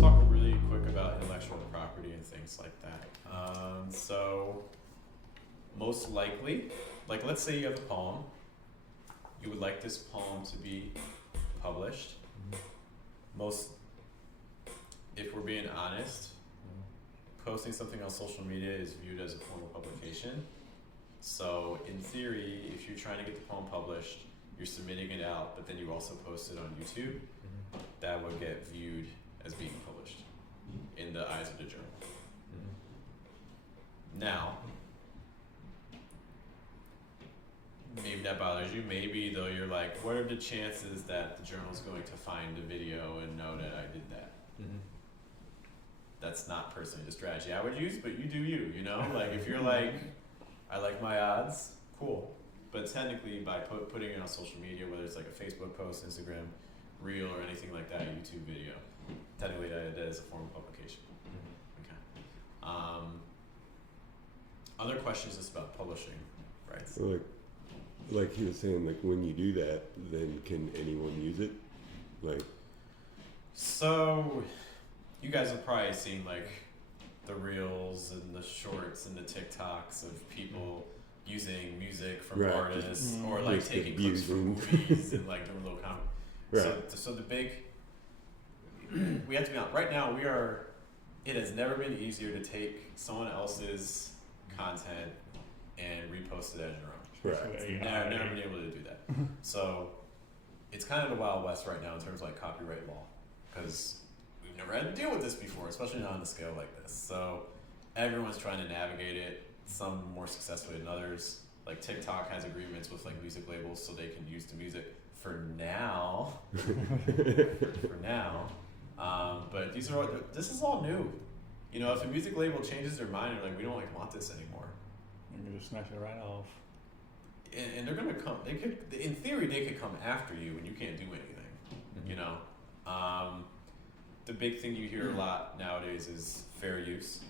talk really quick about intellectual property and things like that. So, most likely, like let's say you have a poem, you would like this poem to be published. Most, if we're being honest, posting something on social media is viewed as a form of publication. So, in theory, if you're trying to get the poem published, you're submitting it out, but then you also post it on YouTube, that would get viewed as being published in the eyes of the journal. Now, maybe that bothers you. Maybe though you're like, what are the chances that the journal's going to find the video and know that I did that? That's not personally the strategy I would use, but you do you, you know? Like if you're like, I like my odds, cool. But technically by putting it on social media, whether it's like a Facebook post, Instagram, reel or anything like that, a YouTube video, technically that is a form of publication. Okay. Other questions is about publishing, right? So like he was saying, like when you do that, then can anyone use it? Like, so you guys have probably seen like the reels and the shorts and the TikToks of people using music from Right. artists or like Just taking clips from abusing. movies and like doing little comments. right. So the big, we have to be honest, right now it has never been easier to take someone else's content and repost it as your own. Right. Never been able to do that. So it's kind of the Wild West right now in terms of like copyright law, because we've never had to deal with this before, especially not on a scale like this. So everyone's trying to navigate it, some more successfully than others. Like TikTok has agreements with like music labels so they can use the music for now. But this is all new. You know, if a music label changes their mind and like we don't like want this anymore, You can just snatch it right off. and they're gonna come. They could, in theory, they could come after you when you can't do anything. You know, the big thing you hear a lot nowadays is fair use.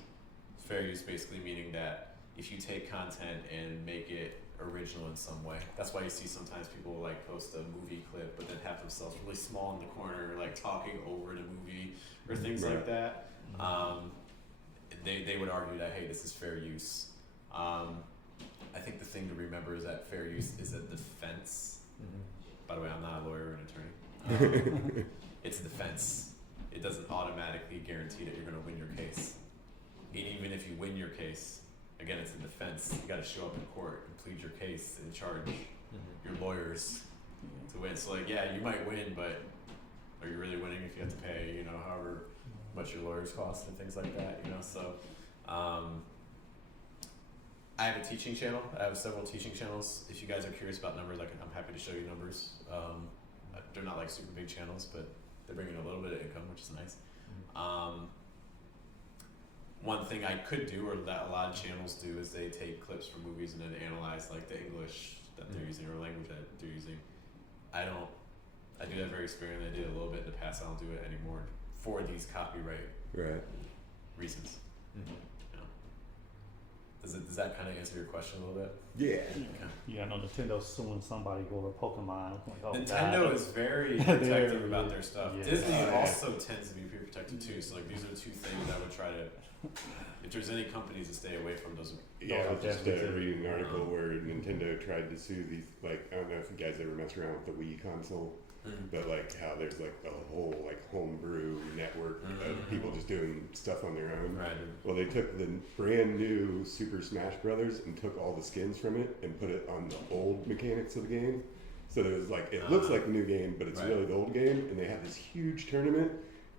Fair use basically meaning that if you take content and make it original in some way, that's why you see sometimes people like post a movie clip but then have themselves really small in the corner, like talking over the movie or things like that. They would argue that hey, this is fair use. I think the thing to remember is that fair use is a defense. By the way, I'm not a lawyer or an attorney. It's a defense. It doesn't automatically guarantee that you're going to win your case. And even if you win your case, again, it's a defense. You got to show up in court and plead your case and charge your lawyers to win. So like, yeah, you might win, but are you really winning if you have to pay, you know, however much your lawyers cost and things like that, you know? So, I have a teaching channel. I have several teaching channels. If you guys are curious about numbers, I'm happy to show you numbers. They're not like super big channels, but they're bringing a little bit of income, which is nice. One thing I could do, or that a lot of channels do, is they take clips from movies and then analyze like the English that they're using or language that they're using. I do that very sparingly. I did a little bit in the past. I don't do it anymore for these copyright reasons. Does that kind of answer your question a little bit? Yeah. Okay. Yeah, I know Nintendo's suing somebody over Pokemon. Like, oh, Nintendo God. is very protective about their stuff. Yeah. Disney also tends to be pretty protective too. So like these are two things I would try to. If there's any companies to stay away from, those. Yeah, I was just definitely reading an article where Nintendo tried to sue these, like, I don't know if you guys ever messed around with the Wii console, but like how there's like a whole like homebrew network of people just doing stuff on their own. Right. Well, they took the brand new Super Smash Brothers and took all the skins from it and put it on the old mechanics of the game. So there's like, it looks like the new game, but it's really the old game. And they had this huge tournament,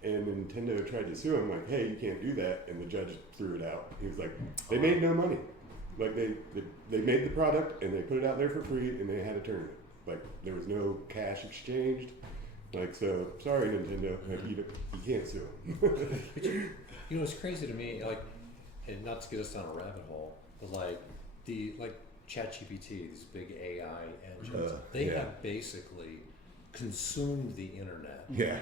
and Nintendo tried to sue him, like, hey, you can't do that. And the judge threw it out. He was like, they made no money. Like they made the product and they put it out there for free and they had a tournament. Like there was no cash exchanged. Like, so sorry, Nintendo, like, you can't sue them. You know, it's crazy to me, like, and not to get us down a rabbit hole, but like ChatGPT, these big AI engines, they have basically consumed the internet. Yeah.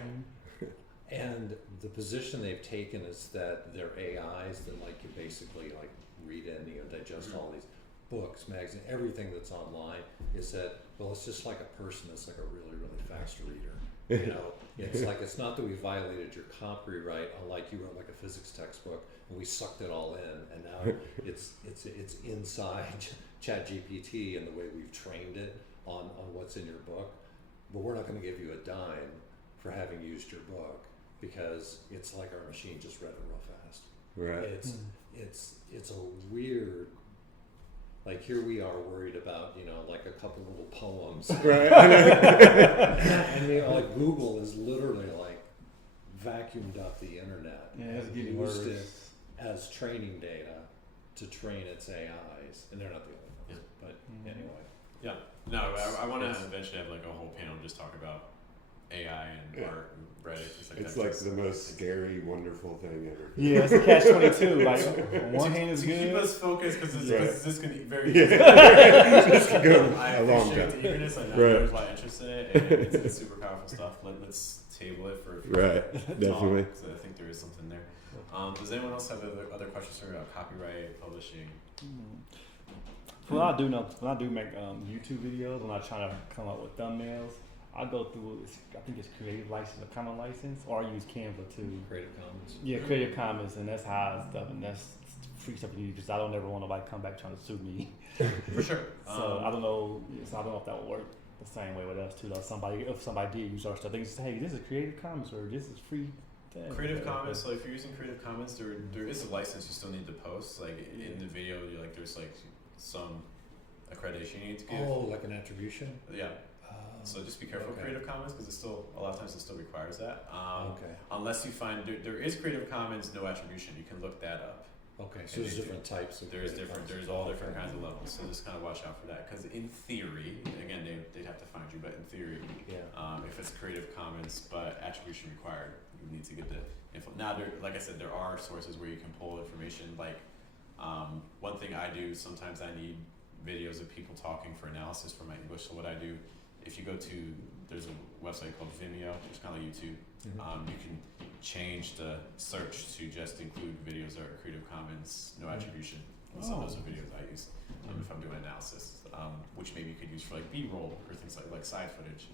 And the position they've taken is that they're AIs that like you basically like read and you know, digest all these books, magazines, everything that's online is that, well, it's just like a person that's like a really, really fast reader. You know, it's like, it's not that we violated your copyright, unlike you wrote like a physics textbook and we sucked it all in, and now it's inside ChatGPT and the way we've trained it on what's in your book. But we're not going to give you a dime for having used your book, because it's like our machine just read it real fast. Right. It's a weird, like, here we are worried about, you know, like a couple little poems. Right. And you know, like Google is literally like vacuumed up the internet. Yeah, it's and getting used worse. it as training data to train its AIs, and they're not the only ones. But anyway, Yeah. No, I want to It's- eventually have like a whole panel just talk about AI and Yeah. art and Reddit. Things like It's that, like 'cause the most scary, wonderful thing ever. Yeah, it's a catch-22. Like, on one hand is to keep good. us focused, because Right. this can be very. This could go I a long appreciate time. the eagerness. I know Right. there's a lot of interest in it, and it's super powerful stuff. Let's table it for Right, definitely. because I think there is something there. Does anyone else have other questions about copyright, publishing? Well, I do know when I do make YouTube videos, when I try to come up with thumbnails, I go through. I think it's Creative License or Common License, or I use Canva too. Creative Commons. Yeah, Creative Commons, and that's how I stuff, and that's free stuff you use. Because I don't ever want nobody to come back trying to sue me. For sure. So I don't know. So I don't know if that will work the same way with us too. Though if somebody did use our stuff, they can say, "Hey, this is Creative Commons," or "This is free." Thing. Creative Commons. So if you're using Creative Commons, there is a license you still need to post. Like in the video, there's like some accreditation you need to give. Oh, like an attribution. Yeah. So just be careful with Okay. Creative Commons, because a lot of times it still requires that. Okay. Unless you find there is Creative Commons no attribution, you can look that up. Okay. So there's different types of. There's Creative different. Commons. There's all different Okay. kinds of levels. So just kind of watch out for that, because in theory, again, they'd have to find you, but in theory, Yeah. if it's Creative Commons but attribution required, you need to get the info. Now, like I said, there are sources where you can pull information. Like one thing I do sometimes, I need videos of people talking for analysis for my English. So what I do, if you go to, there's a website called Vimeo, which is kind of like YouTube. You can change the search to just include videos that are Creative Commons, no attribution. And so those are videos I use if I'm doing analysis, which maybe you could use for like B-roll or things like side footage.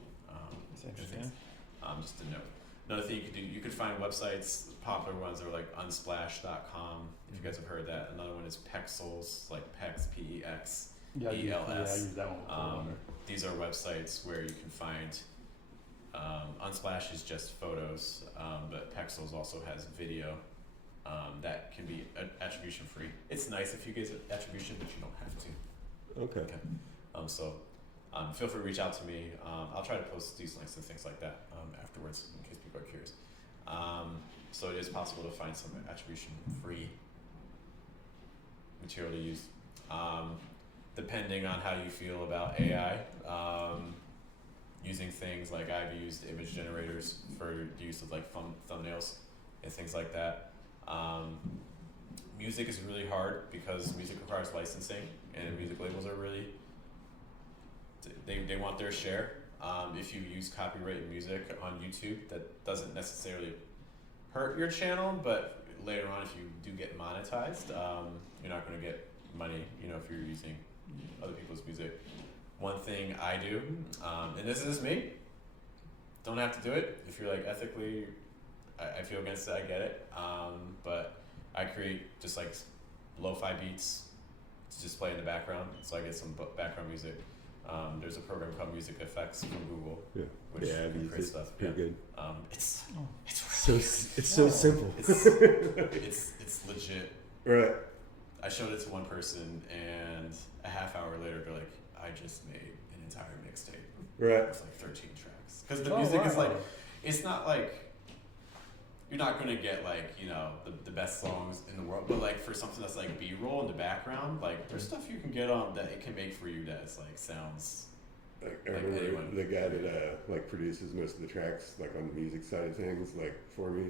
That's and interesting. things. Just to note. Another thing you could do, you could find websites, popular ones are like unsplash.com, if you guys have heard that. Another one is Pexels, like Pex, P-E-X. Yeah, I use that one before. These are websites where you can find, Unsplash is just photos, but Pexels also has video that can be attribution free. It's nice if you get attribution, but you don't have to. Okay. Feel free to reach out to me. I'll try to post these links and things like that afterwards in case people are curious. So it is possible to find some attribution free material to use. Depending on how you feel about AI, using things like I've used image generators for the use of like thumbnails and things like that. Music is really hard because music requires licensing, and music labels are really, they want their share. If you use copyrighted music on YouTube, that doesn't necessarily hurt your channel, but later on, if you do get monetized, you're not going to get money, if you're using other people's music. One thing I do, and this is me, don't have to do it. If you're like ethically, I feel against it, I get it. But I create just like lo-fi beats to just play in the background, so I get some background music. There's a program called Music Effects from Google, Yeah. which Yeah, I've used creates it. stuff. Pretty good. It's So simple. it's legit. Right. I showed it to one person, and a half hour later, they're like, "I just made an entire mixtape Right. with like 13 tracks." Because the music is like, it's not like you're not gonna get like the best songs in the world, but like for something that's like B-roll in the background, like there's stuff you can get on that it can make for you that's like sounds. Like, I Like remember anyone. the guy that like produces most of the tracks, like on the music side of things, like for me.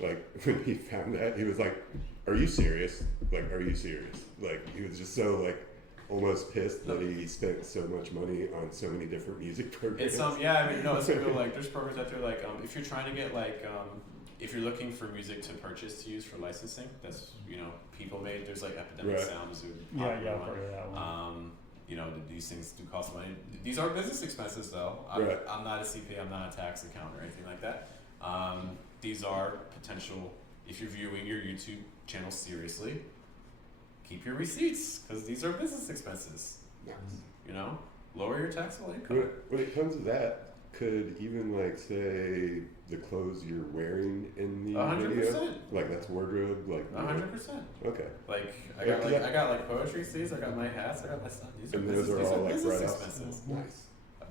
Like when he found that, he was like, "Are you serious? Like, are you serious?" Like he was just so like almost pissed that he spent so much money on so many different music programs. It's it's real, like there's programs out there like if you're trying to get like if you're looking for music to purchase to use for licensing, that's people made. There's like Epidemic Right. Sound is a Yeah, popular I've one. heard of that one. You know, these things do cost money. These are business expenses, though. Right. I'm not a CPA. I'm not a tax accountant or anything like that. These are potential. If you're viewing your YouTube channel seriously, keep your receipts because these are business expenses. Nice. You know, lower your taxable income. When it comes to that, could even like say the clothes you're wearing in the 100%. video, like that's wardrobe, like 100%. Okay. Like I Yeah, got 'cause like I got like poetry sleeves. I got my hats. I got my stuff. These are And business, those are these all are like business right off. expenses. Nice.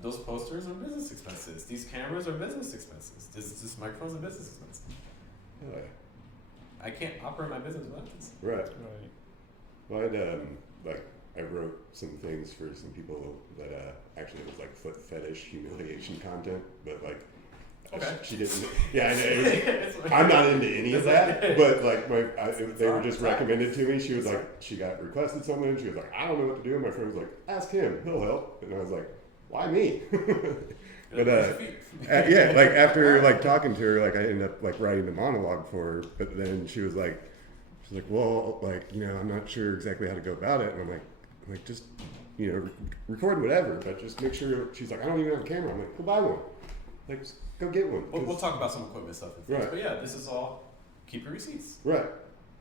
Those posters are business expenses. These cameras are business expenses. This microphone's a business expense. Yeah. I can't operate my business without this. Right. Right. Well, I'd like I wrote some things for some people that actually it was like foot fetish humiliation content, but like Okay. she didn't. Yeah, I know. I'm not into any of that, but like they were just recommended to me. She was like, she got requested something. She was like, I don't know what to do. And my friend was like, ask him, he'll help. And I was like, why me? But yeah, like after like talking to her, like I ended up like writing the monologue for her. But then she's like, well, like I'm not sure exactly how to go about it. And I'm like just record whatever, but just make sure. She's like, I don't even have a camera. I'm like, go buy one. Like, just go get one. We'll talk about some equipment stuff and things. Right. But yeah, this is all keep your receipts. Right.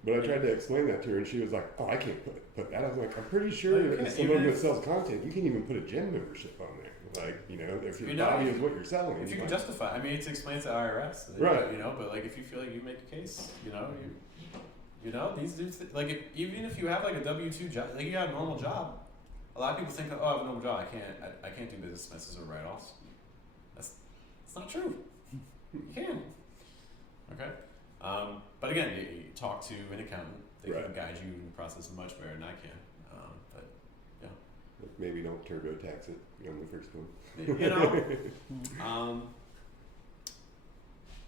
But I tried to explain that to her, and she was like, "Oh, I can't put that." I was like, "I'm pretty sure No, you can't. as someone Even that if- sells content, you can even put a gym membership on there. Like, if your You know, body is what you're selling." If you can like, justify, I mean, it's explained to IRS, Right. But like, if you feel like you make a case, these dudes, like, even if you have like a W-2 job, like you got a normal job, a lot of people think, oh, I have a normal job, I can't do business expenses or write-offs. That's not true. You can. Okay. But again, you talk to an accountant. They can Right. guide you in the process much better than I can. But maybe don't TurboTax it on the first one.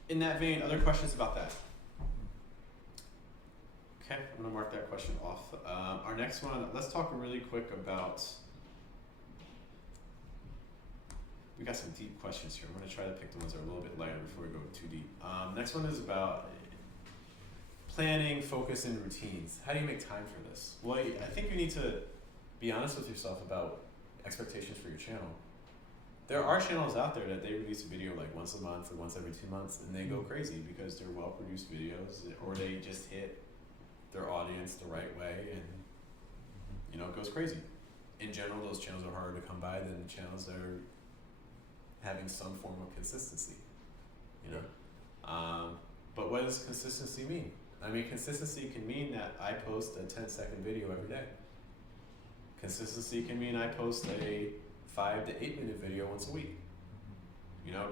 In that vein, other questions about that? Okay, I'm gonna mark that question off. Our next one, let's talk really quick about. We got some deep questions here. I'm gonna try to pick the ones that are a little bit lighter before we go too deep. Next one is about planning, focus, and routines. How do you make time for this? Well, I think you need to be honest with yourself about expectations for your channel. There are channels out there that they release a video like once a month or once every 2 months, and they go crazy because they're well-produced videos, or they just hit their audience the right way, and it goes crazy. In general, those channels are harder to come by than the channels that are having some form of consistency. But what does consistency mean? I mean, consistency can mean that I post a 10-second video every day. Consistency can mean I post a 5 to 8 minute video once a week.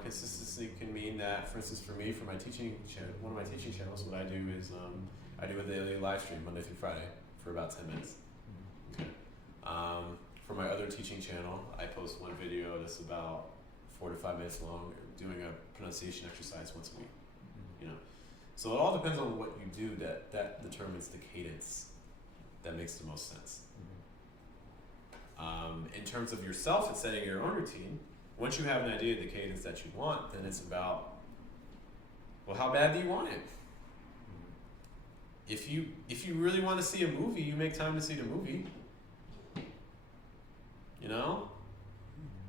Consistency can mean that, for instance, for me, for my teaching channel, one of my teaching channels, what I do is I do a daily live stream Monday through Friday for about 10 minutes. Okay. For my other teaching channel, I post one video that's about 4 to 5 minutes long, doing a pronunciation exercise once a week. So it all depends on what you do that determines the cadence that makes the most sense. In terms of yourself and setting your own routine, once you have an idea of the cadence that you want, then it's about, well, how bad do you want it? If you really want to see a movie, you make time to see the movie.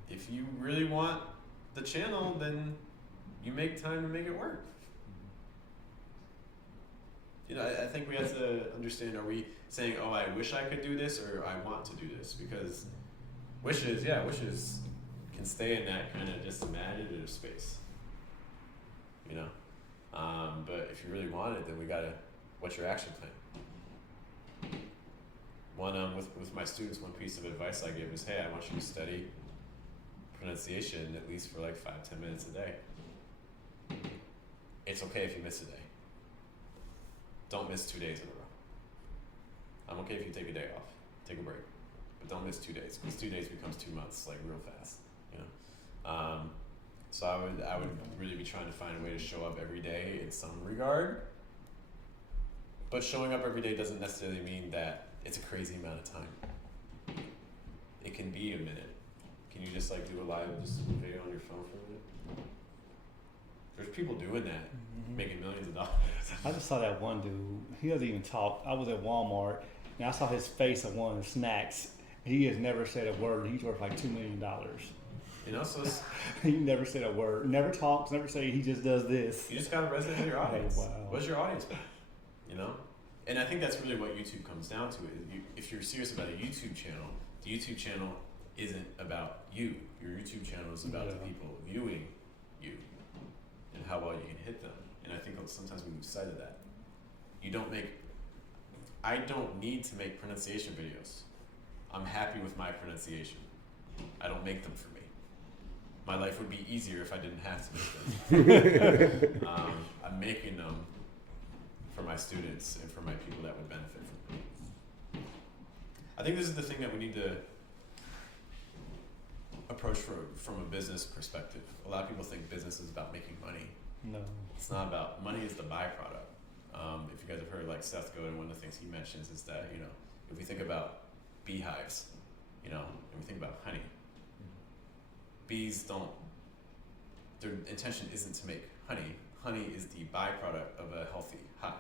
If you really want the channel, then you make time to make it work. I think we have to understand, are we saying, oh, I wish I could do this, or I want to do this? Because wishes can stay in that kind of just imaginative space. But if you really want it, then what's your action plan? With my students, one piece of advice I give is, hey, I want you to study pronunciation at least for like 5-10 minutes a day. It's okay if you miss a day. Don't miss 2 days in a row. I'm okay if you take a day off, take a break, but don't miss 2 days, because 2 days becomes 2 months, like real fast. So I would really be trying to find a way to show up every day in some regard. But showing up every day doesn't necessarily mean that it's a crazy amount of time. It can be a minute. Can you just do a live video on your phone for a minute? There's people doing that, making millions of dollars. I just saw that one dude. He doesn't even talk. I was at Walmart and I saw his face on one of the snacks, He has never said a word. He's worth like $2 million. You know, so it's, He never said a word. Never talks. Never say. He just does this. you just gotta resonate with your audience. wow. What's your audience? You know, and I think that's really what YouTube comes down to. Is if you're serious about a YouTube channel, the YouTube channel isn't about you. Your YouTube channel is about the Yeah. people viewing you and how well you can hit them. And I think sometimes we lose sight of that. I don't need to make pronunciation videos. I'm happy with my pronunciation. I don't make them for me. My life would be easier if I didn't have to make them. I'm making them for my students and for my people that would benefit from them. I think this is the thing that we need to approach from a business perspective. A lot of people think business is about making money. No. It's not about money. Is the byproduct. If you guys have heard like Seth Godin, one of the things he mentions is that if we think about beehives, and we think about honey, bees don't. Their intention isn't to make honey. Honey is the byproduct of a healthy hive.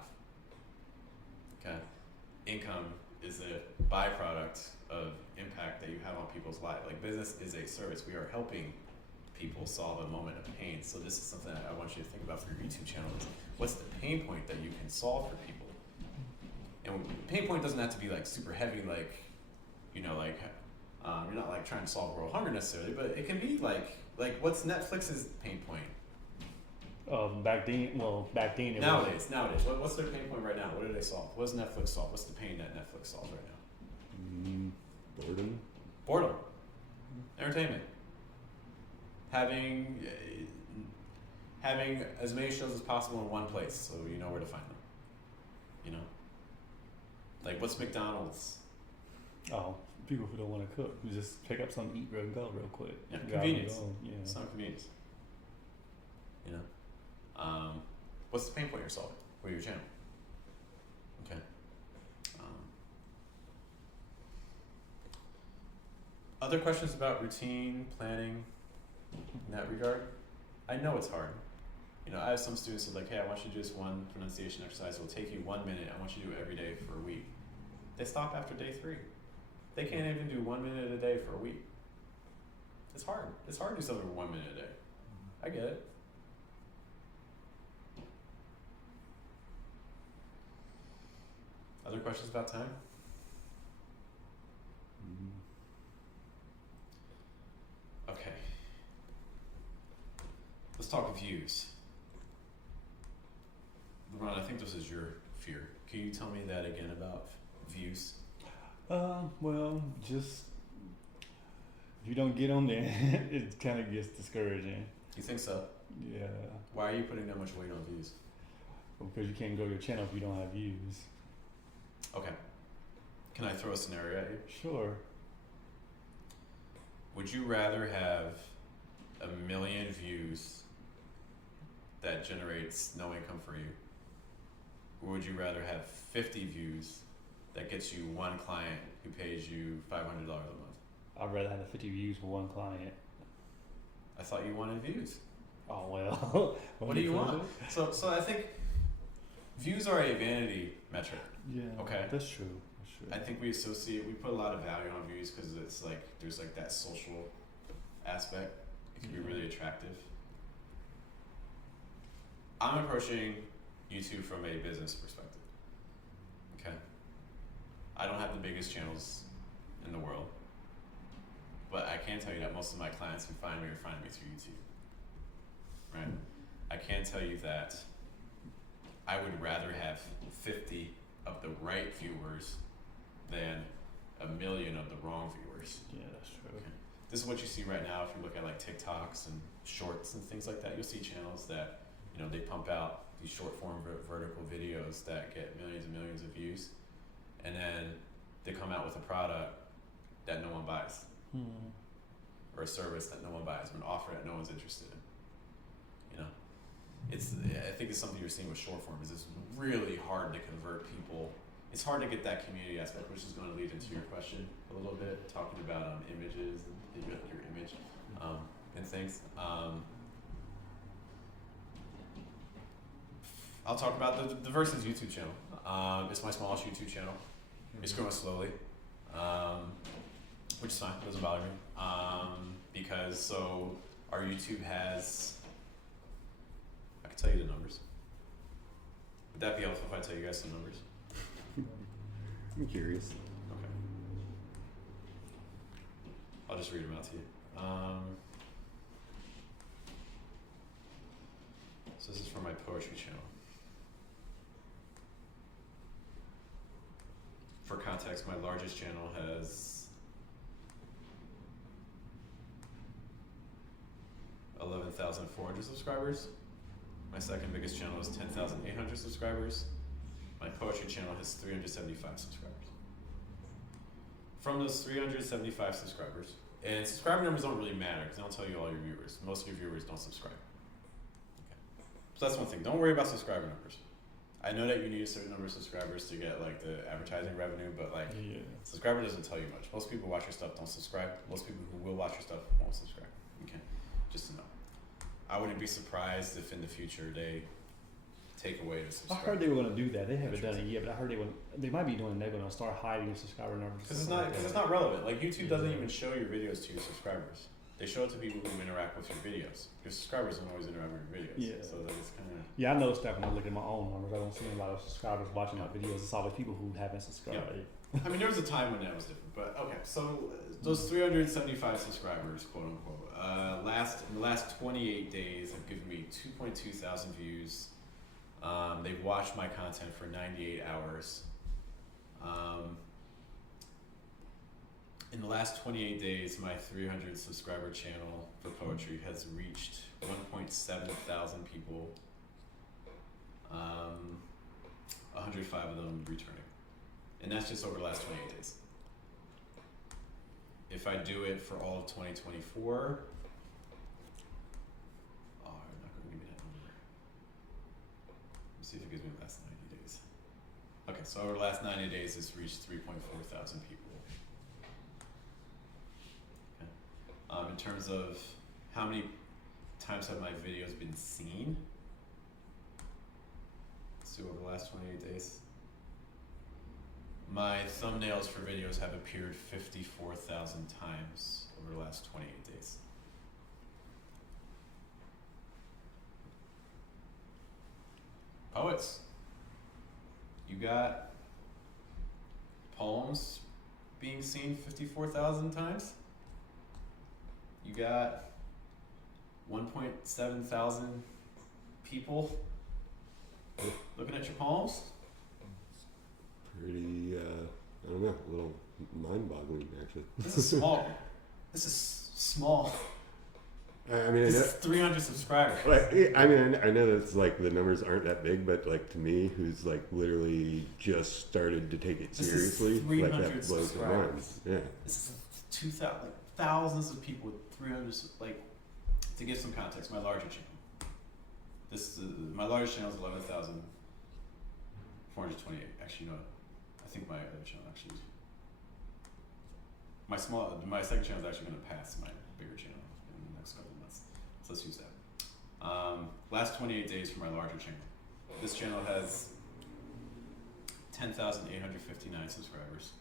Okay, income is a byproduct of impact that you have on people's lives. Like business is a service. We are helping people solve a moment of pain. So this is something that I want you to think about for your YouTube channel. Is what's the pain point that you can solve for people? And pain point doesn't have to be like super heavy, like you're not like trying to solve world hunger necessarily, but it can be like what's Netflix's pain point? Back then it Nowadays, what's their pain point right now? What do they solve? What does Netflix solve? What's the pain that Netflix solves right now? Boredom. Boredom, entertainment, having as many shows as possible in one place, so you know where to find them. Like what's McDonald's? Oh, people who don't want to cook, who just pick up something, eat, real, go real quick. Yeah, Grab convenience. and go, yeah. It's not convenience. What's the pain point you're solving with your channel? Okay. Other questions about routine, planning, in that regard? I know it's hard. I have some students who are like, hey, I want you to do this one pronunciation exercise. It'll take you 1 minute. I want you to do it every day for a week. They stop after day 3. They can't even do 1 minute a day for a week. It's hard. It's hard to do something for 1 minute a day. I get it. Other questions about time? Okay. Let's talk views. Ron, I think this is your fear. Can you tell me that again about views? Well, just if you don't get on there, it kind of gets discouraging. You think so? Yeah, Why are you putting that much weight on views? because you can't grow your channel if you don't have views. Okay. Can I throw a scenario at you? Sure. Would you rather have 1 million views that generates no income for you? Or would you rather have 50 views that gets you one client who pays you $500 a month? I'd rather have the 50 views for one client. I thought you wanted views. Oh well. What do you want? So I think views are a vanity metric. Yeah. Okay. That's true. That's true. I think we put a lot of value on views because it's like there's like that social aspect. It can be really attractive. I'm approaching YouTube from a business perspective. Okay. I don't have the biggest channels in the world, but I can tell you that most of my clients who find me are finding me through YouTube. Right? I can tell you that I would rather have 50 of the right viewers than 1 million of the wrong viewers. Yeah, that's true. Okay. This is what you see right now if you look at like TikToks and shorts and things like that. You'll see channels that, they pump out these short form vertical videos that get millions and millions of views, and then they come out with a product that no one buys, or a service that no one buys, or an offer that no one's interested in. I think it's something you're seeing with short form. Is it's really hard to convert people. It's hard to get that community aspect, which is going to lead into your question a little bit, talking about images and your image and things. I'll talk about the Versus YouTube channel. It's my smallest YouTube channel. It's growing slowly. which is fine, doesn't bother me. Because so our YouTube has, I can tell you the numbers. Would that be helpful if I tell you guys some numbers? I'm curious. Okay. I'll just read them out to you. So this is for my poetry channel. For context, my largest channel has 11,400 subscribers. My second biggest channel is 10,800 subscribers. My poetry channel has 375 subscribers. From those 375 subscribers, and subscriber numbers don't really matter because they don't tell you all your viewers. Most of your viewers don't subscribe. Okay. So that's one thing. Don't worry about subscriber numbers. I know that you need a certain number of subscribers to get like the advertising revenue, but like subscriber doesn't tell you much. Most people watch your stuff don't subscribe. Most people who will watch your stuff won't subscribe. Okay, just to know. I wouldn't be surprised if in the future they take away the I subscriber. heard they were gonna do that. They haven't done it yet, but I heard they might be doing. They're gonna start hiding the subscriber numbers. Because it's not relevant. Like YouTube doesn't even show your videos to your subscribers. They show it to people who interact with your videos. Your subscribers don't always interact with your videos. Yeah. So that it's kind of. Yeah, I noticed that when I look at my own numbers. I don't see a lot of subscribers watching my videos. It's always people who haven't subscribed. I mean, there was a time when that was different, but okay. So those 375 subscribers, quote unquote, in the last 28 days have given me 2.2 thousand views. They've watched my content for 98 hours. In the last 28 days, my 300 subscriber channel for poetry has reached 1.7 thousand people. 105 of them returning. And that's just over the last 28 days. If I do it for all of 2024, I'm not going to give me that number. Let me see if it gives me the last 90 days. Okay, so over the last 90 days, it's reached 3.4 thousand people. Okay. In terms of how many times have my videos been seen, let's do over the last 28 days. My thumbnails for videos have appeared 54,000 times over the last 28 days. Poets, you got poems being seen 54,000 times? You got 1.7 thousand people looking at your poems? Pretty, I don't know, a little mind-boggling actually. This is small. This is small. I mean, This is 300 subscribers. I mean, I know that's like the numbers aren't that big, but like to me, who's like literally just started to take it This is seriously, like 300 that blows my mind. subscribers. Yeah. This is 2,000, like thousands of people with 300. Like, to give some context, my larger channel. My largest channel is 11,428. Actually, no, I think my other channel actually. My second channel is actually going to pass my bigger channel in the next couple of months. So let's use that. Last 28 days for my larger channel. This channel has 10,859 subscribers.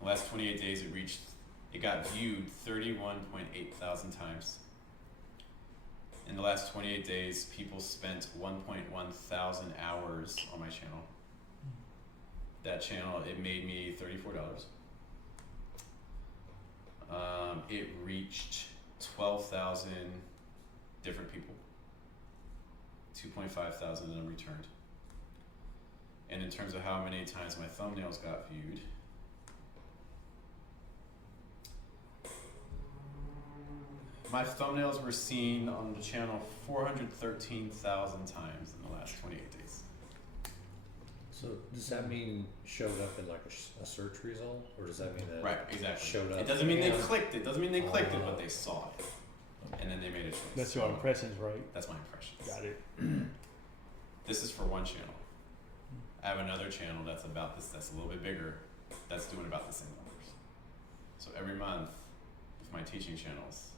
The last 28 days it got viewed 31.8 thousand times. In the last 28 days, people spent 1.1 thousand hours on my channel. That channel, it made me $34. It reached 12,000 different people. 2.5 thousand of them returned. And in terms of how many times my thumbnails got viewed, my thumbnails were seen on the channel 413,000 times in the last 28 days. So does that mean showed up in like a search result, or does that mean that Right, exactly. showed up? It doesn't mean they and- clicked it. Doesn't mean they clicked it, but they saw it, and then they made a choice. That's your impressions, right? That's my impressions. Got it. This is for one channel. I have another channel that's about this. That's a little bit bigger. That's doing about the same numbers. So every month, with my teaching channels,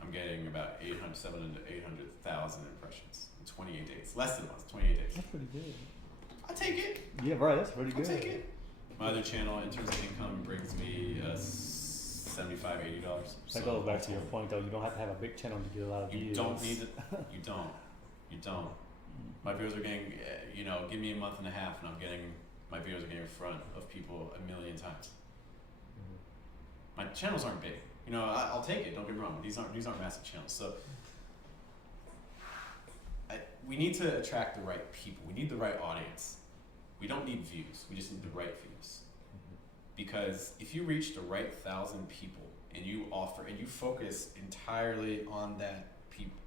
I'm getting about 700 to 800,000 impressions in 28 days. Less than a month, 28 days. That's pretty good. I take it. Yeah, right. That's pretty I'll good. take it. My other channel, in terms of income, brings me $75, $80. That goes back to your point though. You don't have to have a big channel to get a lot of You views. don't need it. You don't. You don't. My videos are getting, give me a month and a half, and I'm getting my videos are getting in front of people 1 million times. My channels aren't big. I'll take it. Don't get me wrong. These aren't massive channels. So we need to attract the right people. We need the right audience. We don't need views. We just need the right views. Because if you reach the right 1,000 people and you offer and you focus entirely on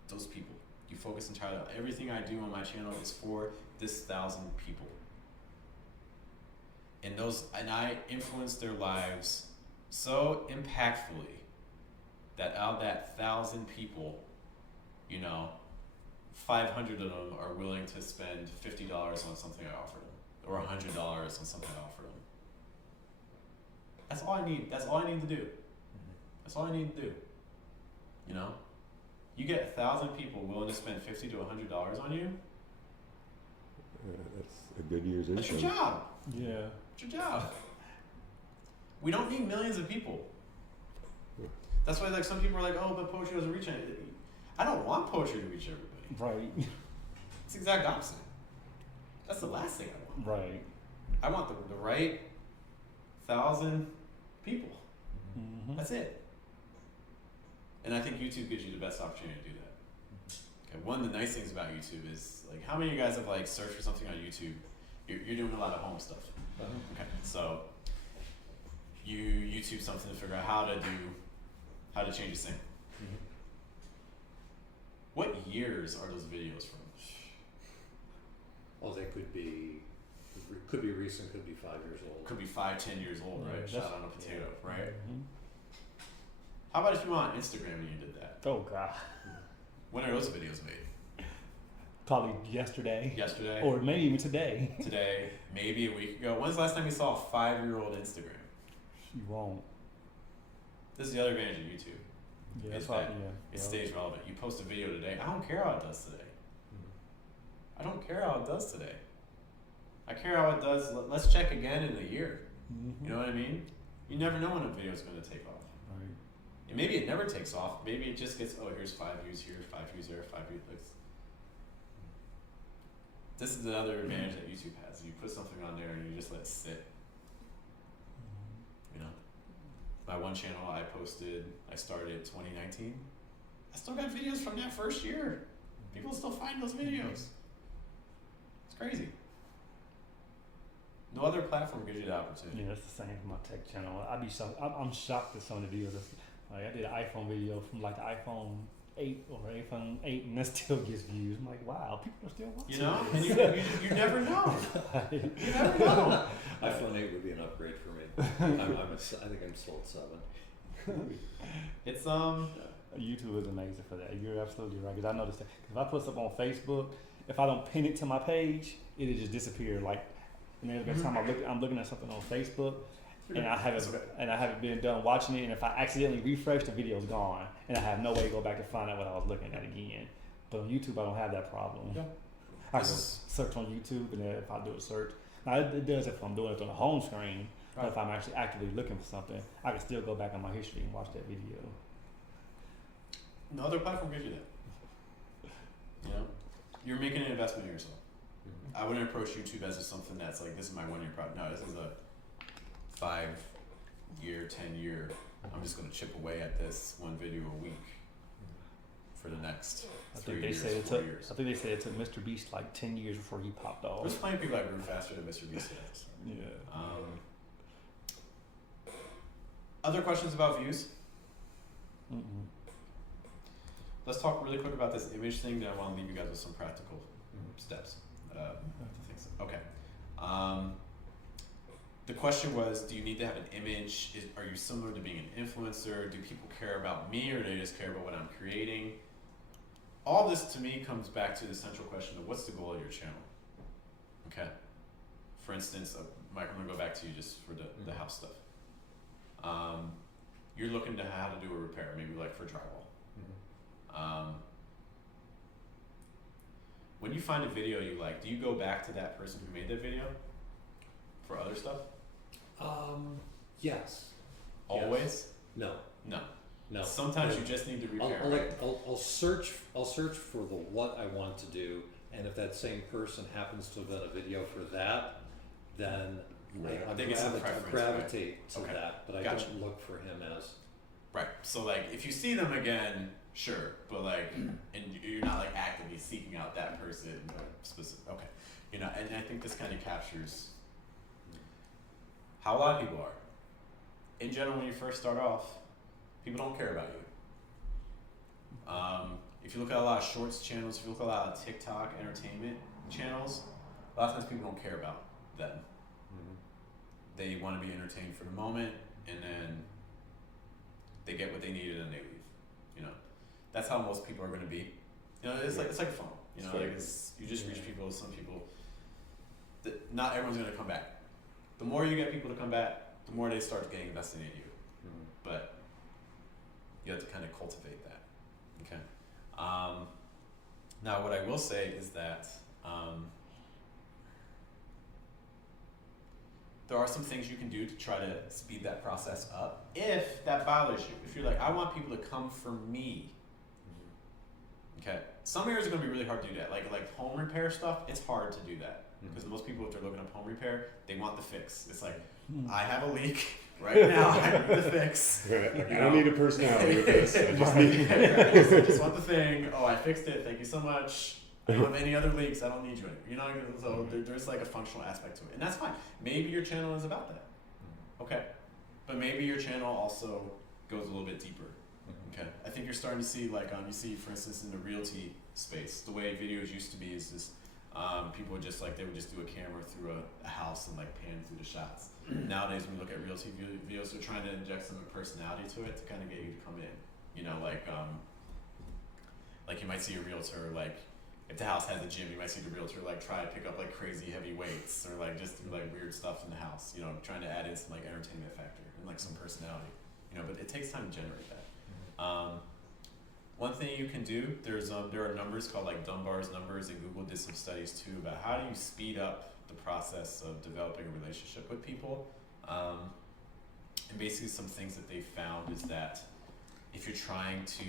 those people, you focus entirely on everything I do on my channel is for this 1,000 people. And I influence their lives so impactfully that out of that 1,000 people, 500 of them are willing to spend $50 on something I offer them, or $100 on something I offer them. That's all I need. That's all I need to do. That's all I need to do. You get 1,000 people willing to spend $50 to $100 on you. That's a good year's income. That's your job. Yeah. That's your job. We don't need millions of people. That's why, some people are like, "Oh, but poetry doesn't reach anybody." I don't want poetry to reach everybody. Right. It's the exact opposite. That's the last thing I want. Right. I want the right 1,000 people. Mm-hmm. That's it. And I think YouTube gives you the best opportunity to do that. Okay, one of the nice things about YouTube is, how many of you guys have, searched for something on YouTube? You're doing a lot of home stuff. Okay, so you YouTube something to figure out how to change a sink. What years are those videos from? Well, they could be recent, could be 5 years old. Could be 5-10 years old, right? Yeah, Shot on a potato, right? Mm-hmm. How about if you were on Instagram and you did that? Oh God. When are those videos made? Probably yesterday. Yesterday? Or maybe even today. Today? Maybe a week ago? When's the last time you saw a 5-year-old Instagram? You won't. This is the other advantage of YouTube. Yeah, It's that's right. bad. Yeah. It stays relevant. You post a video today. I don't care how it does today. I don't care how it does today. I care how it does. Let's check again in a year. Mm-hmm. You know what I mean? You never know when a video is going to take off. Right. And maybe it never takes off. Maybe it just gets, here's 5 views here, 5 views there, 5 views. This is another advantage that YouTube has. You put something on there and you just let it sit. My one channel I started 2019. I still got videos from that first year. People still find those videos. It's crazy. No other platform gives you the opportunity. Yeah, that's the same for my tech channel. I'm shocked at some of the videos. I did an iPhone video from the iPhone 8 or iPhone 8, and that still gets views. I'm like, wow, people are still watching. And you never know. You never know. iPhone 8 would be an upgrade for me. I think I'm still at 7. It's YouTube is amazing for that. You're absolutely right. Because I noticed that if I put stuff on Facebook, if I don't pin it to my page, it'll just disappear. And every time I'm looking at something on Facebook, and I haven't been done watching it, and if I accidentally refresh, the video's gone, and I have no way to go back to find out what I was looking at again. But on YouTube, I don't have that problem. Yeah. I can search on YouTube, and then if I do a search, now it does if I'm doing it on the home screen. But if I'm actually actively looking for something, I can still go back on my history and watch that video. no other platform gives you that. You're making an investment in yourself. I wouldn't approach YouTube as something that's this is my 1-year project. No, this is a 5-year, 10-year. I'm just going to chip away at this one video a week for the next 3 years, 4 years. I think they said it took Mr. Beast 10 years before he popped off. There's plenty of people that grew faster than Mr. Beast does. Yeah. Other questions about views? Mm-mm. Let's talk really quick about this image thing. Then I want to leave you guys with some practical steps. Things. Okay. The question was, do you need to have an image? Are you similar to being an influencer? Do people care about me, or do they just care about what I'm creating? All this to me comes back to the central question of what's the goal of your channel? Okay. For instance, Mike, I'm gonna go back to you just for the house stuff. You're looking to how to do a repair, maybe for drywall. When you find a video you like, do you go back to that person who made that video for other stuff? Yes. Always? No. No. No. Sometimes you just need to repair. I'll search for the what I want to do, and if that same person happens to have done a video for that, then Right. I think it's a I preference, gravitate to Okay. that, but I Gotcha. don't look for him as. Right. So like, if you see them again, sure, but like, and you're not like actively seeking out that person or specific. Okay. You know, and I think this kind of captures how a lot of people are. In general, when you first start off, people don't care about you. If you look at a lot of shorts channels, if you look at a lot of TikTok entertainment channels, a lot of times people don't care about them. They want to be entertained for the moment, and then they get what they need, and then they leave. You know, that's how most people are going to be. You know, it's like a phone. You know, like you just reach people. Some people, not everyone's going to come back. The more you get people to come back, the more they start getting invested in you. But you have to kind of cultivate that. Okay. Now, what I will say is that there are some things you can do to try to speed that process up if that bothers you. If you're like, I want people to come for me. Okay. Some areas are going to be really hard to do that. Like home repair stuff, it's hard to do that. Because most people, if they're looking up home repair, they want the fix. It's like, I have a leak right now. I need the fix. I don't need a personality with this. I just need. I just want the thing. Oh, I fixed it. Thank you so much. I don't have any other leaks. I don't need you. You know, so there's like a functional aspect to it, and that's fine. Maybe your channel is about that. Okay, but maybe your channel also goes a little bit deeper. Okay, I think you're starting to see like you see, for instance, in the realty space, the way videos used to be is just people would just like they would just do a camera through a house and like pan through the shots. Nowadays, when we look at realty videos, they're trying to inject some personality to it to kind of get you to come in. You know, like you might see a realtor like. If the house has a gym, you might see the realtor like try to pick up like crazy heavy weights or like just do like weird stuff in the house, you know, trying to add in some like entertainment factor and like some personality, you know, but it takes time to generate that. One thing you can do, there are numbers called like Dunbar's numbers, and Google did some studies too about how do you speed up the process of developing a relationship with people. And basically some things that they found is that if you're trying to,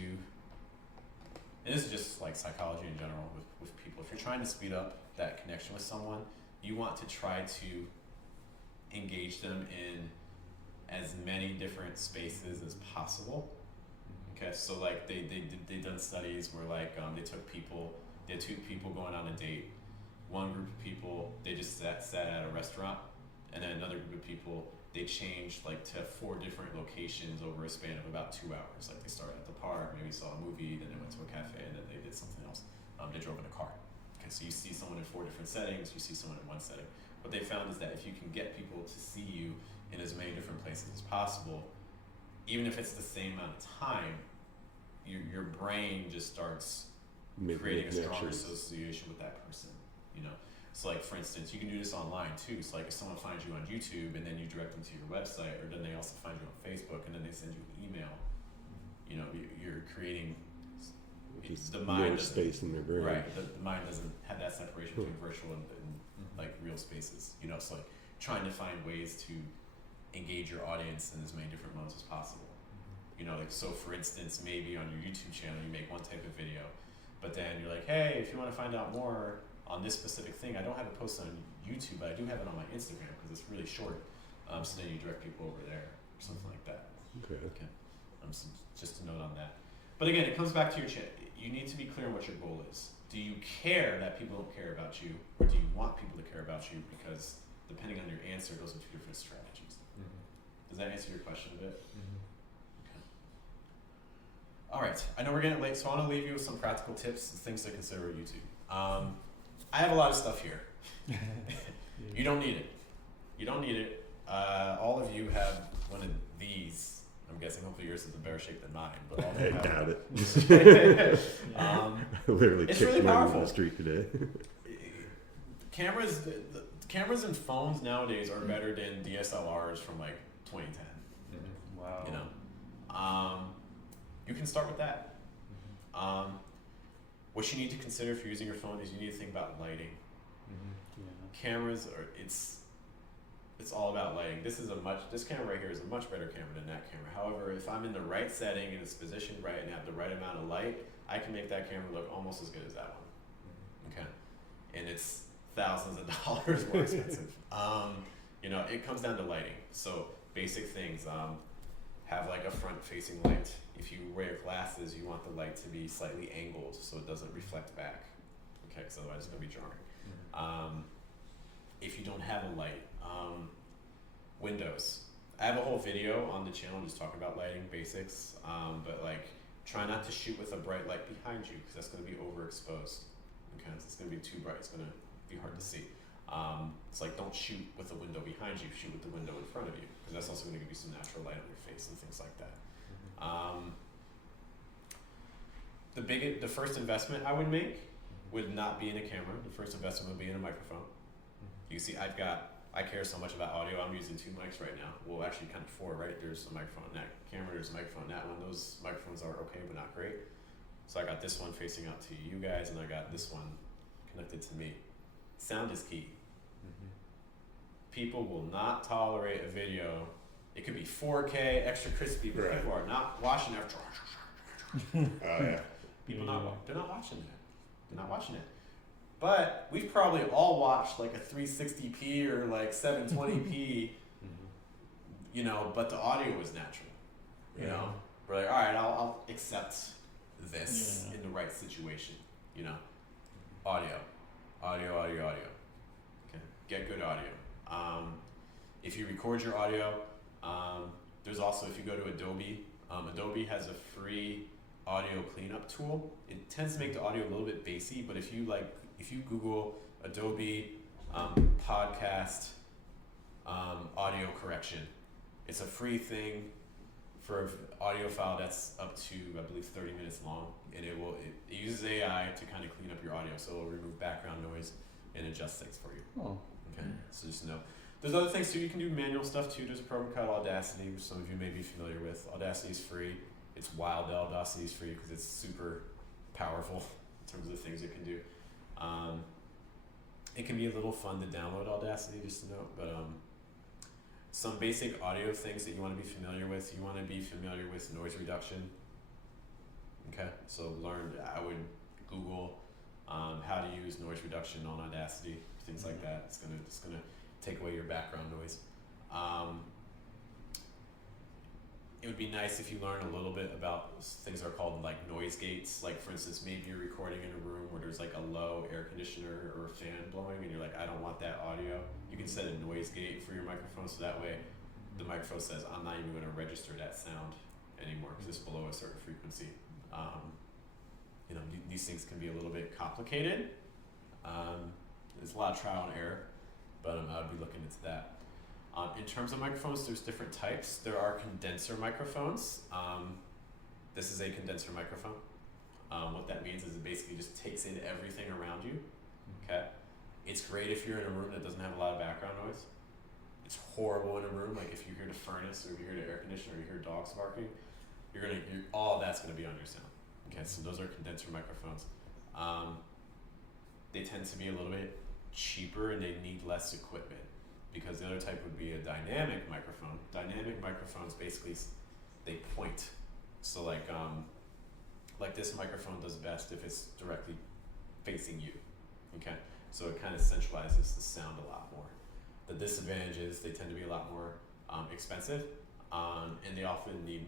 and this is just like psychology in general with people, if you're trying to speed up that connection with someone, you want to try to engage them in as many different spaces as possible. Okay, so like they done studies where like they had two people going on a date. One group of people, they just sat at a restaurant, and then another group of people, they changed like to 4 different locations over a span of about 2 hours. Like they started at the park, maybe saw a movie, then they went to a cafe, and then they did something else. They drove in a car. Okay, so you see someone in 4 different settings, you see someone in one setting. What they found is that if you can get people to see you in as many different places as possible, even if it's the same amount of time, your brain just starts creating a strong association with that person, you know. So like, for instance, you can do this online too. So like if someone finds you on YouTube and then you direct them to your website, or then they also find you on Facebook and then they send you an email, you know, you're creating the mind more space in their brain. Right, the mind doesn't have that separation between virtual and like real spaces, you know. So like trying to find ways to engage your audience in as many different modes as possible. You know, like, so for instance, maybe on your YouTube channel you make one type of video, but then you're like, hey, if you want to find out more on this specific thing, I don't have it posted on YouTube, but I do have it on my Instagram because it's really short. So then you direct people over there or something like that. Okay. So just a note on that. But again, it comes back to your channel. You need to be clear on what your goal is. Do you care that people don't care about you, or do you want people to care about you? Because depending on your answer, those are 2 different strategies. Does that answer your question a bit? All right, I know we're getting late, so I want to leave you with some practical tips and things to consider with YouTube. I have a lot of stuff here. You don't need it. You don't need it. All of you have one of these. I'm guessing hopefully yours is in better shape than mine, but all of you I have doubt one. it. I literally It's kicked really mine powerful. on the street today. Cameras, the cameras and phones nowadays are better than DSLRs from like 2010. Wow. You know, you can start with that. What you need to consider if you're using your phone is you need to think about lighting. Yeah. Cameras it's all about lighting. This camera right here is a much better camera than that camera. However, if I'm in the right setting and it's positioned right and have the right amount of light, I can make that camera look almost as good as that one. Okay, and it's thousands of dollars more expensive. You know, it comes down to lighting. So basic things. Have like a front-facing light. If you wear glasses, you want the light to be slightly angled so it doesn't reflect back. Okay, because otherwise it's gonna be jarring. If you don't have a light, windows. I have a whole video on the channel just talking about lighting basics, but like try not to shoot with a bright light behind you because that's going to be overexposed. Okay, it's going to be too bright. It's going to be hard to see. It's like don't shoot with the window behind you. Shoot with the window in front of you because that's also going to give you some natural light on your face and things like that. The first investment I would make would not be in a camera. The first investment would be in a microphone. You see, I care so much about audio. I'm using 2 mics right now. Well, actually, kind of 4, right? There's a microphone in that camera. There's a microphone in that one. Those microphones are okay, but not great. So I got this one facing out to you guys, and I got this one connected to me. Sound is key. People will not tolerate a video. It could be 4K, extra crispy, but Right. people are not watching it. Oh yeah. They're not watching that. They're not watching it. But we've probably all watched like a 360p or like 720p, you know, but the audio was natural. You know, we're like, all right, I'll accept this in the right situation. You know, audio. Okay, get good audio. If you record your audio, there's also, if you go to Adobe, Adobe has a free audio cleanup tool. It tends to make the audio a little bit bassy, but if you Google Adobe podcast audio kind it's a free thing for an audio file that's up to, I believe, 30 minutes long, and it uses AI to kind of clean up your audio, so it'll remove background noise and adjust things for you. Oh. Okay, so just know. There's other things too. You can do manual stuff too. There's a program called Audacity, which some of you may be familiar with. Audacity is free. It's wild that Audacity is free because it's super powerful in terms of the things it can do. It can be a little fun to download Audacity, just to note, but some basic audio things that you want to be familiar with. You want to be familiar with noise reduction. Okay, so I would Google how to use noise reduction on Audacity, things like that. It's gonna take away your background noise. It would be nice if you learn a little bit about things that are called like noise gates. Like for instance, maybe you're recording in a room where there's like a low air conditioner or a fan blowing and you're like, I don't want that audio. You can set a noise gate for your microphone so that way the microphone says, I'm not even gonna register that sound anymore because it's below a certain frequency. You know, these things can be a little bit complicated. There's a lot of trial and error, but I would be looking into that. In terms of microphones, there's different types. There are condenser microphones. This is a condenser microphone. What that means is it basically just takes in everything around you. Okay, it's great if you're in a room that doesn't have a lot of background noise. It's horrible in a room, like if you hear the furnace or if you hear the air conditioner or you hear dogs barking, all that's gonna be on your sound. Okay, so those are condenser microphones. They tend to be a little bit cheaper and they need less equipment. Because the other type would be a dynamic microphone. Dynamic microphones basically they point. So like this microphone does best if it's directly facing you. Okay, so it kind of centralizes the sound a lot more. The disadvantage is they tend to be a lot more expensive, and they often need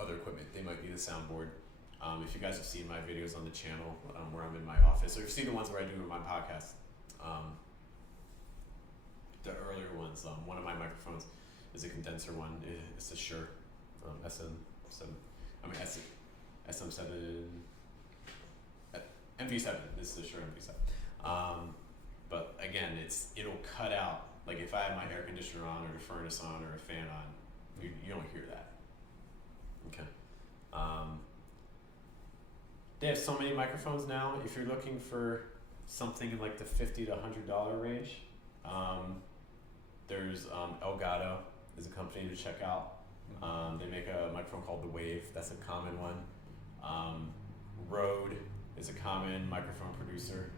other equipment. They might need a soundboard. If you guys have seen my videos on the channel where I'm in my office, or you've seen the ones where I do my podcast. The earlier ones, one of my microphones is a condenser one. It's a Shure SM7. I mean SM7, MV7. This is a Shure MV7. But again, it'll cut out. Like if I have my air conditioner on, or the furnace on, or a fan on, you don't hear that. Okay. They have so many microphones now. If you're looking for something in like the $50 to $100 range. There's Elgato is a company to check out. They make a microphone called the Wave. That's a common one. Rode is a common microphone producer.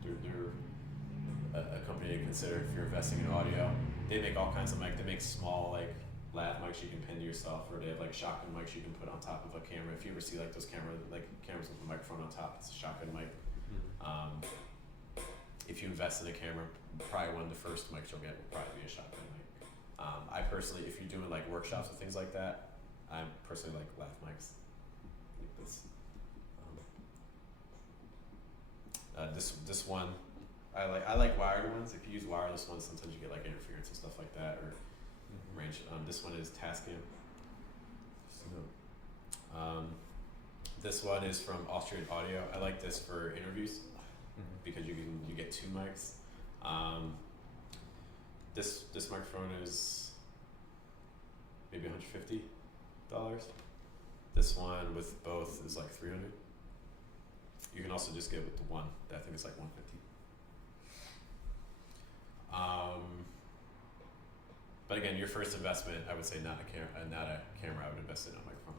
a company to consider if you're investing in audio. They make all kinds of mic. They make small like lav mics you can pin to yourself, or they have like shotgun mics you can put on top of a camera. If you ever see like those cameras with a microphone on top, it's a shotgun mic. If you invest in a camera, probably one of the first mics you'll get will probably be a shotgun mic. I personally, if you're doing like workshops and things like that, I personally like lav mics. Like this. This one, I like wired ones. If you use wireless ones, sometimes you get like interference and stuff like that, or range. This one is Tascam. This one is from Austrian Audio. I like this for interviews because you get two mics. This microphone is maybe $150. This one with both is like $300. You can also just get with the one. I think it's like $150. But again, your first investment, I would say not a camera. I would invest in a microphone.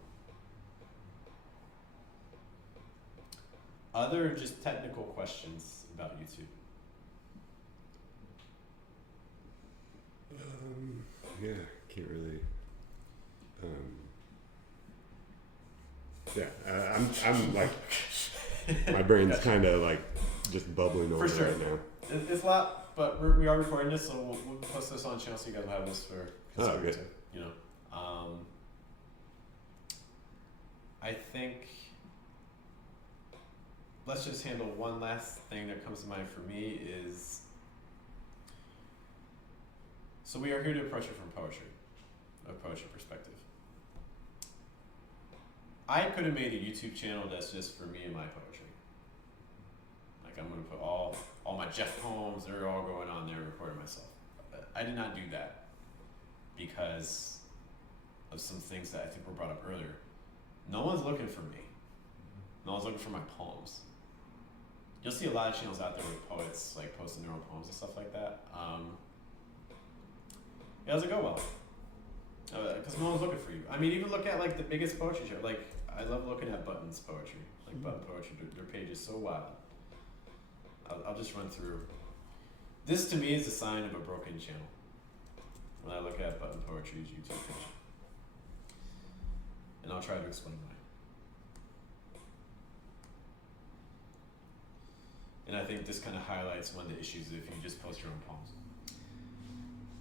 Other just technical questions about YouTube. Yeah, can't really. I'm like, my brain's kind of like just bubbling over sure. right now. It's a lot, but we are recording this, so we'll post this on the channel so you guys will have this for considering too. You know, I think let's just handle one last thing that comes to mind for me is. So we are here to approach it from a poetry perspective. I could have made a YouTube channel that's just for me and my poetry. Like I'm gonna put all my Jeff poems, they're all going on there, recording myself. I did not do that because of some things that I think were brought up earlier. No one's looking for me. No one's looking for my poems. You'll see a lot of channels out there with poets like posting their own poems and stuff like that. It doesn't go well because no one's looking for you. I mean, even look at like the biggest poetry show. Like I love looking at Button's poetry. Like Button Poetry, their page is so wild. I'll just run through. This to me is a sign of a broken channel. When I look at Button Poetry's YouTube page, and I'll try to explain why. And I think this kind of highlights one of the issues if you just post your own poems.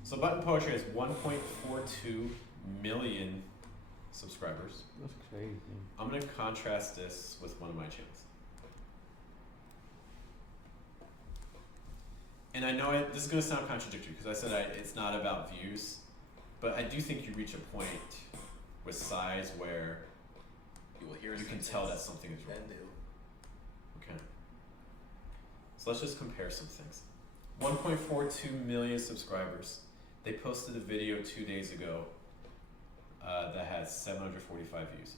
So Button Poetry has 1.42 million subscribers. That's crazy. I'm going to contrast this with one of my channels. And I know this is going to sound contradictory because I said it's not about views, but I do think you reach a point with size where you can tell that something is wrong. Okay. So let's just compare some things. 1.42 million subscribers. They posted a video 2 days ago that has 745 views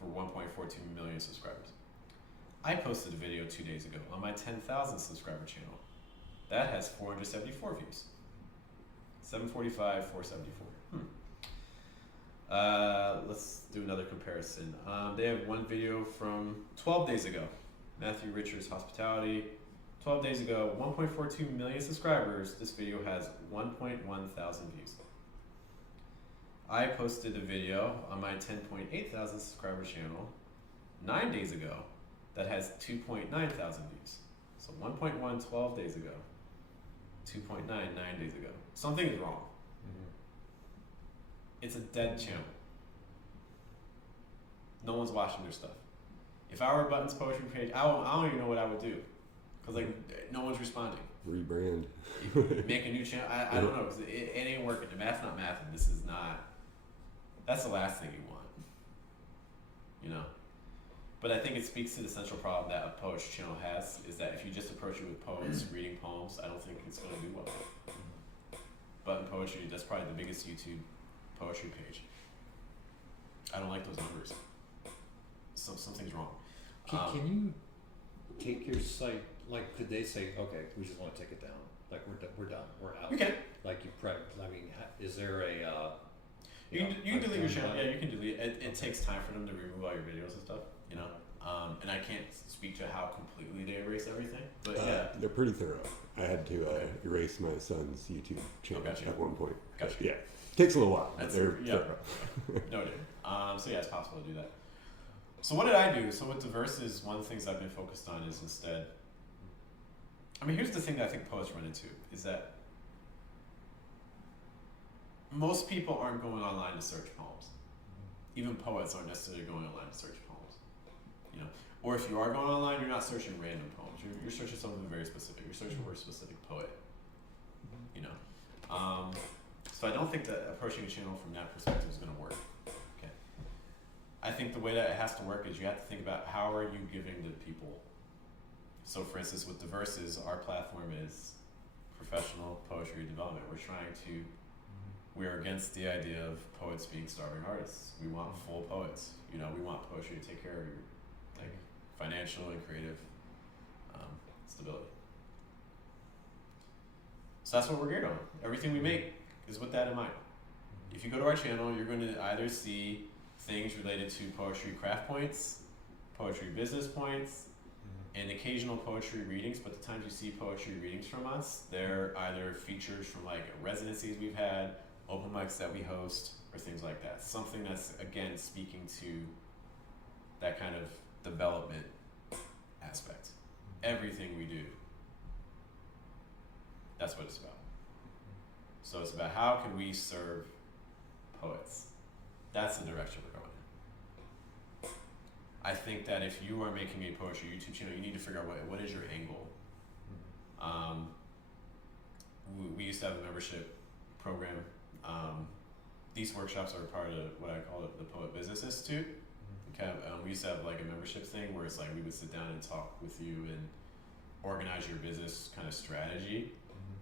for 1.42 million subscribers. I posted a video 2 days ago on my 10,000 subscriber channel. That has 474 views. 745, 474. Let's do another comparison. They have one video from 12 days ago. Matthew Richards Hospitality. 12 days ago, 1.42 million subscribers. This video has 1.1 thousand views. I posted a video on my 10.8 thousand subscriber channel 9 days ago that has 2.9 thousand views. So 1.1 12 days ago, 2.9 9 days ago. Something is wrong. It's a dead channel. No one's watching their stuff. If I were Button's poetry page, I don't even know what I would do. Because like no one's responding. Rebrand. Make a new channel. I don't know because it ain't working. The math's not mathing. This is not. That's the last thing you want. You know. But I think it speaks to the central problem that a poetry channel has is that if you just approach it with poets reading poems, I don't think it's going to do well. Button Poetry, that's probably the biggest YouTube poetry page. I don't like those numbers. Something's wrong. Can you take your site, like, could they say, okay, we just want to take it down? Like, we're done, we're out. You can. Like, you prep, I mean, is there a, You can delete your channel. Yeah, you can delete it. It takes time for them to remove all your videos and stuff, you know? And I can't speak to how completely they erase everything, but They're pretty thorough. I had to erase my son's YouTube channel gotcha. at one point. Gotcha. Yeah, takes a little while. But That's- they're yeah. thorough. Noted. So yeah, it's possible to do that. So what did I do? So with the verses, one of the things I've been focused on is instead, I mean, here's the thing that I think poets run into, is that most people aren't going online to search poems. Even poets aren't necessarily going online to search poems. You know, or if you are going online, you're not searching random poems. You're searching something very specific. You're searching for a specific poet. You know, so I don't think that approaching a channel from that perspective is going to work. Okay. I think the way that it has to work is you have to think about how are you giving to people. So, for instance, with the verses, our platform is professional poetry development. We are against the idea of poets being starving artists. We want full poets. You know, we want poetry to take care of your like financial and creative stability. So that's what we're geared on. Everything we make is with that in mind. If you go to our channel, you're going to either see things related to poetry craft points, poetry business points, and occasional poetry readings. But the times you see poetry readings from us, they're either features from like residencies we've had, open mics that we host, or things like that. Something that's, again, speaking to that kind of development aspect. Everything we do, that's what it's about. So it's about how can we serve poets. That's the direction we're going in. I think that if you are making a poetry YouTube channel, you need to figure out what is your angle. We used to have a membership program. These workshops are part of what I call the Poet Business Institute. Okay, we used to have like a membership thing where it's like we would sit down and talk with you and organize your business kind of strategy.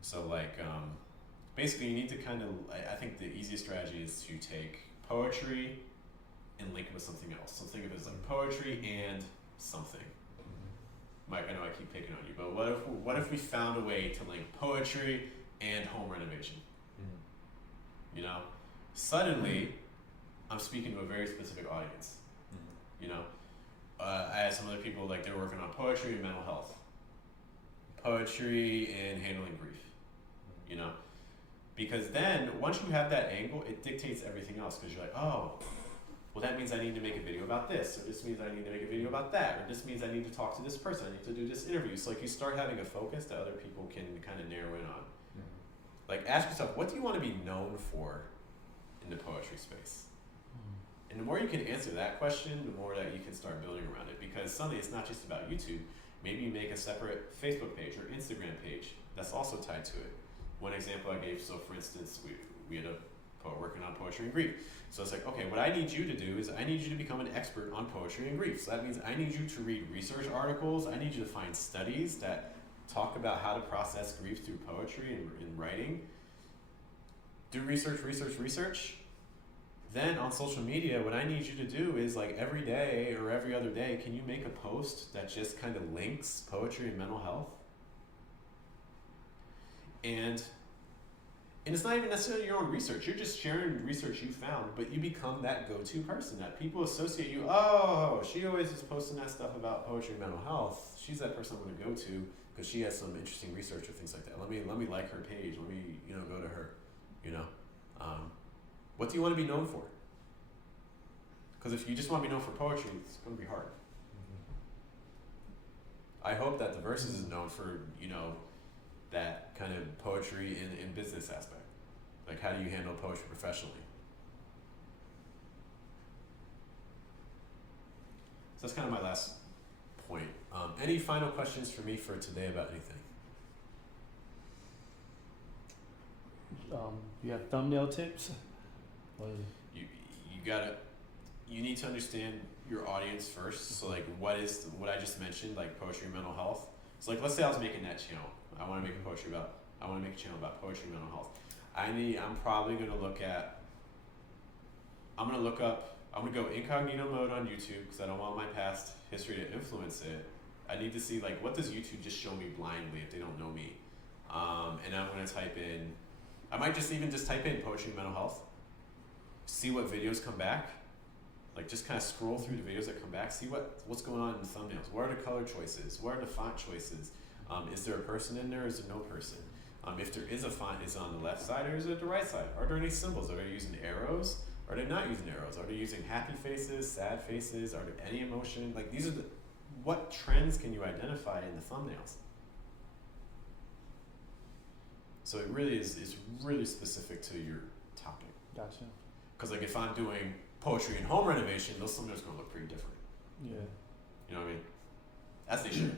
So like basically you need to kind of, I think the easiest strategy is to take poetry and link it with something else. So think of it as like poetry and something. Mike, I know I keep picking on you, but what if we found a way to link poetry and home renovation? You know, suddenly I'm speaking to a very specific audience. You know, I had some other people like they were working on poetry and mental health, poetry and handling grief. You know, because then once you have that angle, it dictates everything else. Because you're like, oh, well, that means I need to make a video about this, or this means I need to make a video about that, or this means I need to talk to this person, I need to do this interview. So like you start having a focus that other people can kind of narrow in on. Like ask yourself, what do you want to be known for in the poetry space? And the more you can answer that question, the more that you can start building around it. Because suddenly it's not just about YouTube. Maybe you make a separate Facebook page or Instagram page that's also tied to it. One example I gave, so for instance, we had a poet working on poetry and grief. So it's like, okay, what I need you to do is I need you to become an expert on poetry and grief. So that means I need you to read research articles. I need you to find studies that talk about how to process grief through poetry and writing. Do research. Then on social media, what I need you to do is like every day or every other day, can you make a post that just kind of links poetry and mental health? And it's not even necessarily your own research. You're just sharing research you found, but you become that go-to person that people associate you. Oh, she always is posting that stuff about poetry and mental health. She's that person I'm going to go to because she has some interesting research or things like that. Let me like her page. Let me go to her. What do you want to be known for? Because if you just want to be known for poetry, it's going to be hard. I hope that the Verses is known for that kind of poetry in business aspect. Like how do you handle poetry professionally? So that's kind of my last point. Any final questions for me for today about anything? You have thumbnail tips? You need to understand your audience first. So like what I just mentioned, like poetry and mental health. So like let's say I was making that channel. I want to make a channel about poetry and mental health. I'm probably going to I'm going to go incognito mode on YouTube because I don't want my past history to influence it. I need to see like what does YouTube just show me blindly if they don't know me. And I'm going to I might just type in poetry and mental health, see what videos come back, Like just kind of scroll through the videos that come back, see what's going on in the thumbnails. What are the color choices? What are the font choices? Is there a person in there? Or is there no person? If there is a font, is it on the left side or is it the right side? Are there any symbols? Are they using arrows? Are they not using arrows? Are they using happy faces, sad faces? Are there any emotion? Like these are what trends can you identify in the thumbnails? So it really is really specific to your topic. Gotcha. Because like if I'm doing poetry and home renovation, those thumbnails are gonna look pretty different. Yeah. You know what I mean? As they should.